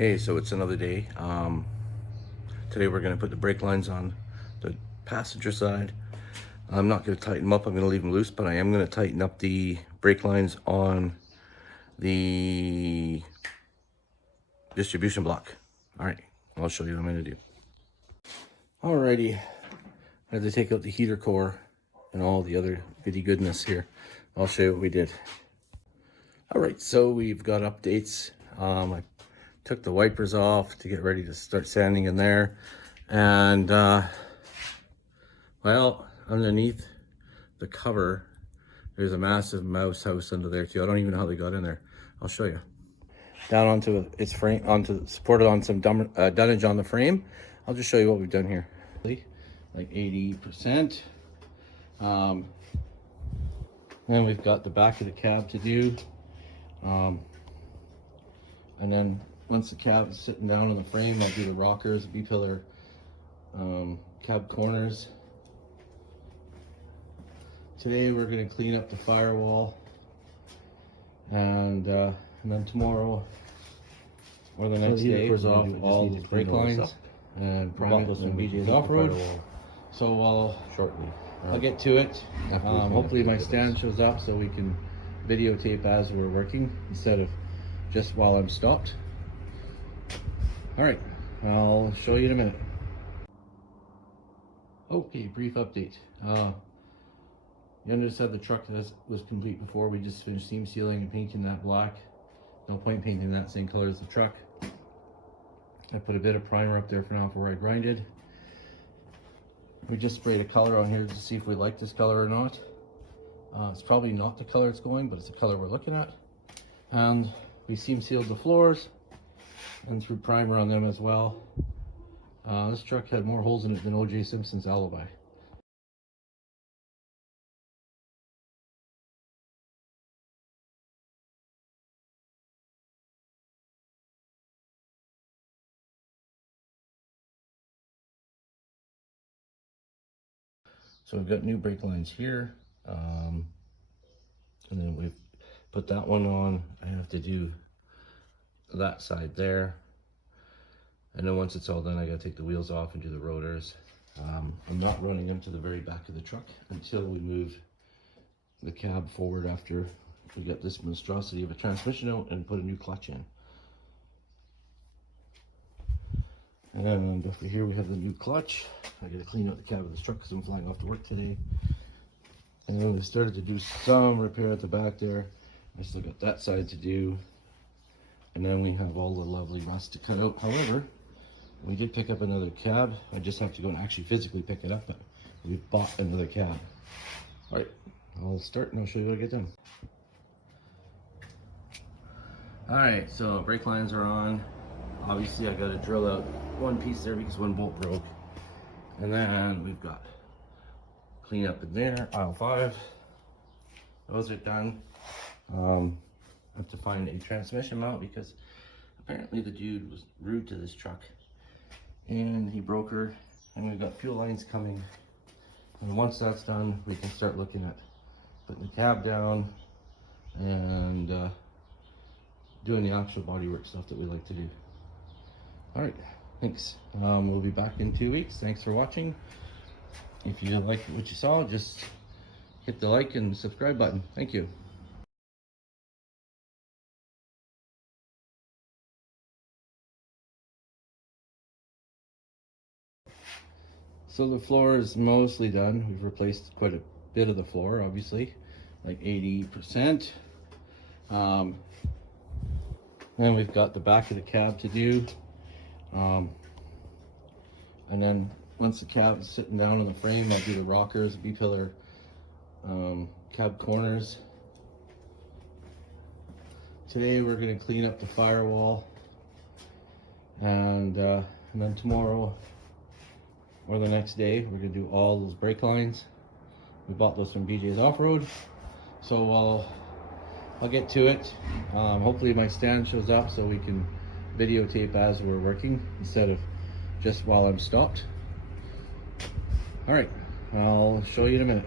Hey, so it's another day. Today we're going to put the brake lines on the passenger side. I'm not going to tighten them up, I'm going to leave them loose, but I am going to tighten up the brake lines on the distribution block. All right, I'll show you what I'm going to do. Alrighty, I had to take out the heater core and all the other goody goodness here. I'll show you what we did. All right, so we've got updates. I took the wipers off to get ready to start sanding in there, and well, underneath the cover there's a massive mouse house under there too. I don't even know how they got in there. I'll show you. Down onto its frame, supported on some dunnage on the frame. I'll just show you what we've done here. Like 80%. Then we've got the back of the cab to do, and then once the cab is sitting down on the frame, I'll do the rockers, B-pillar, cab corners. Today we're going to clean up the firewall, and then tomorrow or the next day we'll do all the brake lines and prime it and BJ's off-road. So I'll get to it. Hopefully my stand shows up so we can videotape as we're working instead of just while I'm stopped. All right, I'll show you in a minute. Okay, brief update. You understand the truck was complete before. We just finished seam sealing and painting that black. No point painting that same color as the truck. I put a bit of primer up there for now for where I grinded. We just sprayed a color on here to see if we like this color or not. It's probably not the color it's going, but it's the color we're looking at. And we seam sealed the floors and threw primer on them as well. This truck had more holes in it than O.J. Simpson's alibi. So we've got new brake lines here, and then we've put that one on. I have to do that side there, and then once it's all done I gotta take the wheels off and do the rotors. I'm not running them to the very back of the truck until we move the cab forward after we get this monstrosity of a transmission out and put a new clutch in. And after here we have the new clutch. I gotta clean out the cab of this truck because I'm flying off to work today. And then we started to do some repair at the back there. I still got that side to do. And then we have all the lovely rust to cut out. However, we did pick up another cab. I just have to go and actually physically pick it up now. We bought another cab. All right, I'll start and I'll show you what I get done. All right, so brake lines are on. Obviously I got to drill out one piece there because one bolt broke. And then we've got clean up in there, aisle 5. Those are done. I have to find a transmission mount because apparently the dude was rude to this truck and he broke her, and we've got fuel lines coming. And once that's done, we can start looking at putting the cab down and doing the actual bodywork stuff that we like to do. All right, thanks. We'll be back in 2 weeks. Thanks for watching. If you liked what you saw, just hit the like and subscribe button. Thank you. So the floor is mostly done. We've replaced quite a bit of the floor, obviously, like 80%. And we've got the back of the cab to do. And then once the cab is sitting down on the frame, I'll do the rockers, B-pillar, cab corners. Today we're going to clean up the firewall, and then tomorrow or the next day we're going to do all those brake lines. We bought those from BJ's Off-Road. So I'll get to it. Hopefully my stand shows up so we can videotape as we're working instead of just while I'm stopped. All right, I'll show you in a minute.